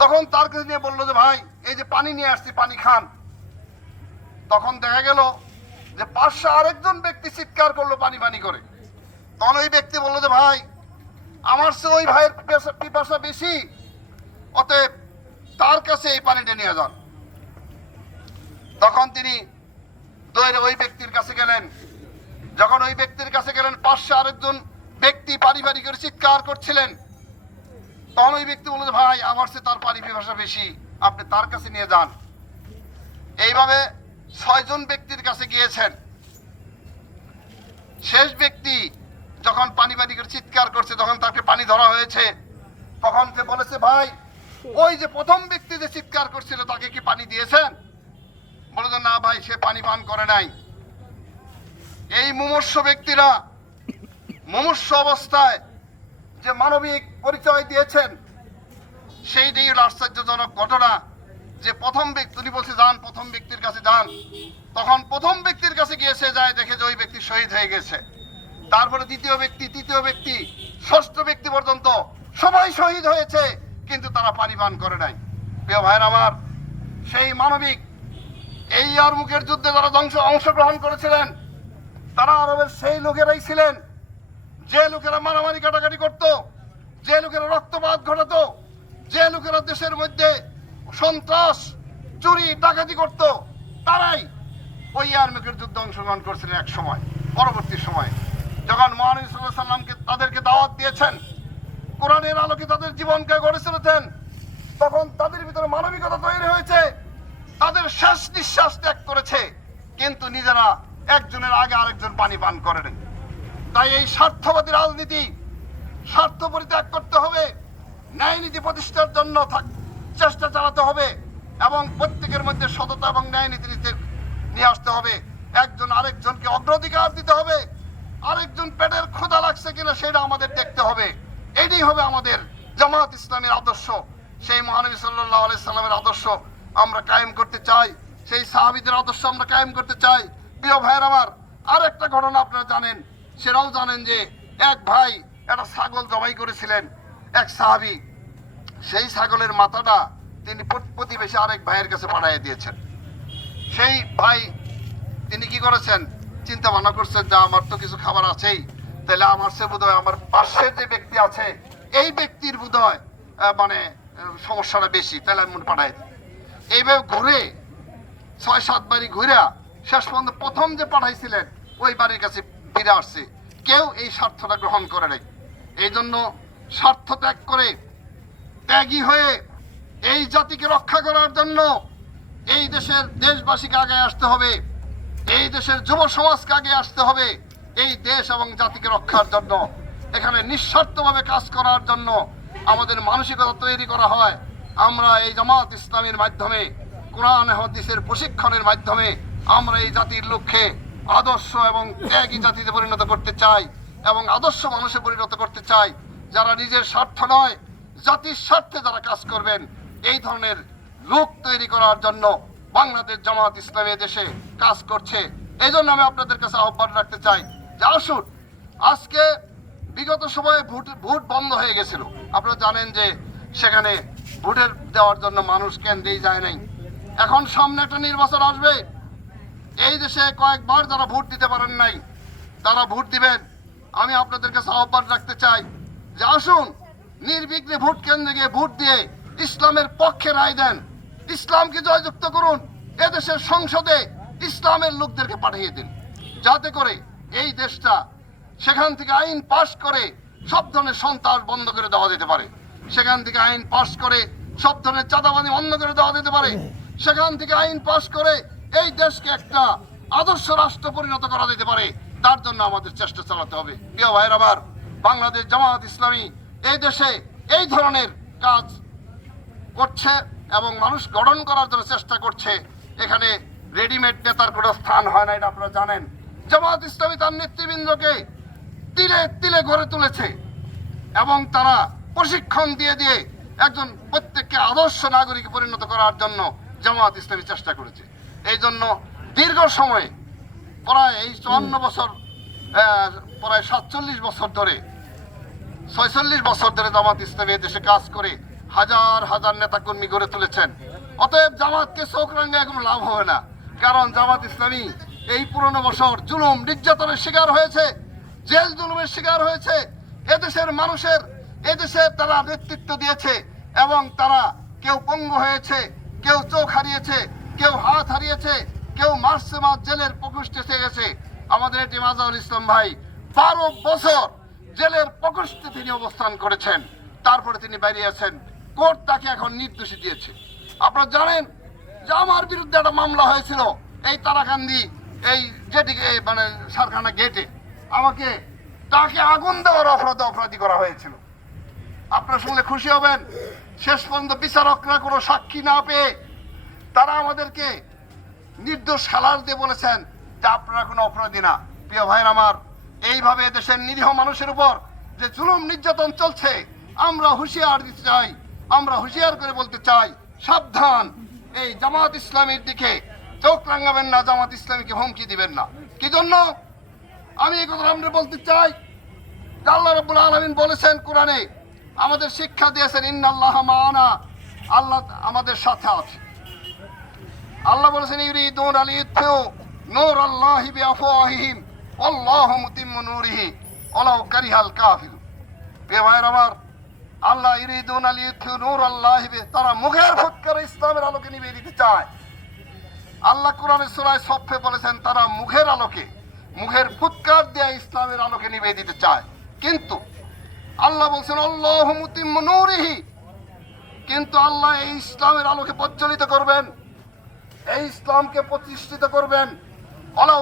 তখন তার কাছে নিয়ে বললো যে ভাই এই যে পানি নিয়ে আসছি, পানি খান। তখন দেখা গেল যে পাশে আরেকজন ব্যক্তি চিৎকার করলো পানি পানি করে। তখন ওই ব্যক্তি বললো যে ভাই আমার সে ওই ভাইয়ের পিপাসা বেশি, অতএব তার কাছে এই পানিটা নিয়ে যান। তখন তিনি দৌড়ে ওই ব্যক্তির কাছে গেলেন। যখন ওই ব্যক্তির কাছে গেলেন, পাশে আরেকজন ব্যক্তি পানি পানি করে চিৎকার করছিলেন। তখন ওই ব্যক্তি বলল যে ভাই আমার সে তার পানি পিপাসা বেশি, আপনি তার কাছে নিয়ে যান। এইভাবে 6 জন ব্যক্তির কাছে গিয়েছেন। শেষ ব্যক্তি যখন পানি পানি করে চিৎকার করছে, তখন তাকে পানি ধরা হয়েছে। তখন সে বলেছে ভাই ওই যে প্রথম ব্যক্তি যে চিৎকার করছিল তাকে কি পানি দিয়েছেন? বলে যে না ভাই, সে পানি পান করে নাই। এই মুমূর্ষু ব্যক্তিরা মুমূর্ষু অবস্থায় যে মানবিক পরিচয় দিয়েছেন, সেইটাই হলো আশ্চর্যজনক ঘটনা। যে প্রথম ব্যক্তি, উনি বলছে যান প্রথম ব্যক্তির কাছে যান। তখন প্রথম ব্যক্তির কাছে গিয়েছে, যায় দেখে যে ওই ব্যক্তি শহীদ হয়ে গেছে। তারপরে দ্বিতীয় ব্যক্তি, তৃতীয় ব্যক্তি, ষষ্ঠ ব্যক্তি পর্যন্ত সবাই শহীদ হয়েছে, কিন্তু তারা পানি পান করে নাই। প্রিয় ভাইয়ের আমার, সেই মানবিক এই ইয়ারমুকের যুদ্ধে যারা অংশগ্রহণ করেছিলেন, তারা আরবের সেই লোকেরাই ছিলেন যে লোকেরা মারামারি কাটাকাটি করত, যে লোকেরা রক্তপাত ঘটাতো, যে লোকেরা দেশের মধ্যে সন্ত্রাস চুরি ডাকাতি করত, তারাই ওই ইয়ারমুকের যুদ্ধে অংশগ্রহণ করেছিলেন এক সময়। পরবর্তী সময়ে যখন মহানবী সাল্লাল্লাহু আলাইহি ওয়াসাল্লামকে তাদেরকে দাওয়াত দিয়েছেন, কোরআনের আলোকে তাদের জীবনকে গড়ে তুলেছেন, তখন তাদের ভিতরে মানবিকতা তৈরি হয়েছে। তাদের শেষ নিঃশ্বাস ত্যাগ করেছে, কিন্তু নিজেরা একজনের আগে আরেকজন পানি পান করেনি। তাই এই স্বার্থবাদী রাজনীতি, স্বার্থ পরিত্যাগ করতে হবে, ন্যায় নীতি প্রতিষ্ঠার জন্য চেষ্টা চালাতে হবে, এবং প্রত্যেকের মধ্যে সততা এবং ন্যায় নীতি নিয়ে আসতে হবে। একজন আরেকজনকে অগ্রাধিকার দিতে হবে। আরেকজন পেটের ক্ষুধা লাগছে কিনা সেটা আমাদের দেখতে হবে। এটাই হবে আমাদের জামাত ইসলামের আদর্শ। সেই মহানবী সাল্লাল্লাহু আলাইহি সাল্লামের আদর্শ আমরা কায়েম করতে চাই, সেই সাহাবীদের আদর্শ আমরা কায়েম করতে চাই। প্রিয় ভাইয়ের আমার, আর একটা ঘটনা আপনারা জানেন, সেটাও জানেন যে এক ভাই একটা ছাগল জবাই করেছিলেন, এক সাহাবী। সেই ছাগলের মাথাটা তিনি প্রতিবেশী আরেক ভাইয়ের কাছে পাঠিয়ে দিয়েছেন। সেই ভাই তিনি কি করেছেন, চিন্তা ভাবনা করছেন যে আমার তো কিছু খাবার আছেই, তাহলে আমার সে বোধহয় আমার পাশের যে ব্যক্তি আছে এই ব্যক্তির বোধহয় মানে সমস্যাটা বেশি, তাহলে আমি পাঠাই দিই। এইভাবে ঘুরে 6-7 বাড়ি ঘুরে শেষ পর্যন্ত প্রথম যে পাঠাইছিলেন ওই বাড়ির কাছে ফিরে আসছে। কেউ এই স্বার্থটা গ্রহণ করে নাই। এই জন্য স্বার্থ ত্যাগ করে, ত্যাগী হয়ে এই জাতিকে রক্ষা করার জন্য এই দেশের দেশবাসীকে আগে আসতে হবে, এই দেশের যুব সমাজকে আগে আসতে হবে। এই দেশ এবং জাতিকে রক্ষার জন্য এখানে নিঃস্বার্থভাবে কাজ করার জন্য আমাদের মানসিকতা তৈরি করা হয়। আমরা এই জামাত ইসলামের মাধ্যমে, কোরআন হাদিসের প্রশিক্ষণের মাধ্যমে আমরা এই জাতির লক্ষ্যে আদর্শ এবং ত্যাগী জাতিতে পরিণত করতে চাই, এবং আদর্শ মানুষে পরিণত করতে চাই, যারা নিজের স্বার্থ নয় জাতির স্বার্থে যারা কাজ করবেন। এই ধরনের লোক তৈরি করার জন্য বাংলাদেশ জামাত ইসলামী দেশে কাজ করছে। এই জন্য আমি আপনাদের কাছে আহ্বান রাখতে চাই যে আসুন, আজকে বিগত সময়ে ভোট বন্ধ হয়ে গেছিল। আপনারা জানেন যে সেখানে ভোটের দেওয়ার জন্য মানুষ কেন্দ্রেই যায় নাই। এখন সামনে একটা নির্বাচন আসবে, এই দেশে কয়েকবার যারা ভোট দিতে পারেন নাই তারা ভোট দিবেন। আমি আপনাদের কাছে আহ্বান রাখতে চাই যে আসুন, নির্বিঘ্নে ভোট কেন্দ্রে গিয়ে ভোট দিয়ে ইসলামের পক্ষে রায় দেন, ইসলামকে জয়যুক্ত করুন। এদেশের সংসদে ইসলামের লোকদেরকে পাঠিয়ে দিন, যাতে করে এই দেশটা সেখান থেকে আইন পাশ করে সব ধরনের সন্ত্রাস বন্ধ করে দেওয়া যেতে পারে, সেখান থেকে আইন পাশ করে সব ধরনের চাঁদাবাজি বন্ধ করে দেওয়া যেতে পারে, সেখান থেকে আইন পাশ করে এই দেশকে একটা আদর্শ রাষ্ট্র পরিণত করা যেতে পারে। তার জন্য আমাদের চেষ্টা চালাতে হবে। প্রিয় ভাইয়ের আমার, বাংলাদেশ জামাত ইসলামী এই দেশে এই ধরনের কাজ করছে এবং মানুষ গঠন করার জন্য চেষ্টা করছে। এখানে রেডিমেড নেতার কোনো স্থান হয় না, এটা আপনারা জানেন। জামাত ইসলামী তার নেতৃবৃন্দকে তিলে তিলে গড়ে তুলেছে এবং তারা প্রশিক্ষণ দিয়ে দিয়ে একজন প্রত্যেককে আদর্শ নাগরিক পরিণত করার জন্য জামাত ইসলামী চেষ্টা করেছে। এই জন্য দীর্ঘ সময়ে প্রায় এই 54 বছর, প্রায় 47 বছর ধরে, 46 বছর ধরে জামাত ইসলামী দেশে কাজ করে হাজার হাজার নেতাকর্মী গড়ে তুলেছেন। অতএব জামাতকে চোখ রাঙায় কোনো লাভ হবে না, কারণ জামাত ইসলামী এই পুরনো বছর জুলুম নির্যাতনের শিকার হয়েছে, জেল জুলুমের শিকার হয়েছে। এদেশের মানুষের এদেশে তারা নেতৃত্ব দিয়েছে এবং তারা কেউ পঙ্গু হয়েছে, কেউ চোখ হারিয়েছে, কেউ হাত হারিয়েছে, কেউ মার্চে মাস জেলের প্রকোষ্ঠে গেছে। আমাদের এটি মাজাউল ইসলাম ভাই 12 বছর জেলের প্রকোষ্ঠে তিনি অবস্থান করেছেন, তারপরে তিনি বেরিয়েছেন। কোর্ট তাকে এখন নির্দোষী দিয়েছে। আপনারা জানেন যে আমার বিরুদ্ধে একটা মামলা হয়েছিল এই তারাকান্দি এই যেটিকে মানে সারখানা গেটে, আমাকে তাকে আগুন দেওয়ার অপরাধী করা হয়েছিল। আপনারা শুনলে খুশি হবেন, শেষ পর্যন্ত বিচারকরা কোনো সাক্ষী না পেয়ে তারা আমাদেরকে নির্দোষ খালাস দিয়ে বলেছেন যে আপনারা কোনো অপরাধী না। প্রিয় ভাইয়ের আমার, এইভাবে দেশের নিরীহ মানুষের উপর যে জুলুম নির্যাতন চলছে, আমরা হুঁশিয়ার দিতে চাই, আমরা হুঁশিয়ার করে বলতে চাই, সাবধান, এই জামাত ইসলামীর দিকে চোখ রাঙাবেন না, জামাত ইসলামীকে হুমকি দিবেন না। কি জন্য আমি এই কথা আমরা বলতে চাই? আল্লাহ রাব্বুল আলামিন বলেছেন কোরআনে, আমাদের শিক্ষা দিয়েছেন ইন্নাল্লাহা মা'ানা, আল্লাহ আমাদের সাথে আছে। আল্লাহ বলেছেন ইউরিদুন আলিয়ুতফিউ নূরাল্লাহি বিআফওয়াহিহিম আল্লাহু মুতিম্মু নূরিহি ওয়ালাউ কারিহাল কাফিরুন। প্রিয় ভাইয়ের আমার, আল্লাহ ইউরিদুন আলিয়ুতফিউ নূরাল্লাহি, তারা মুখের ফুৎকারে ইসলামের আলোকে নিভিয়ে দিতে চায়। আল্লাহ কোরআনে সূরা সফে বলেছেন তারা মুখের আলোকে, মুখের ফুৎকার দিয়ে ইসলামের আলোকে নিভিয়ে দিতে চায়। কিন্তু আল্লাহ বলছেন আল্লাহু মুতিম্মু নূরিহি, কিন্তু আল্লাহ এই ইসলামের আলোকে প্রজ্বলিত করবেন, এই ইসলামকে প্রতিষ্ঠিত করবেন। ওয়ালাউ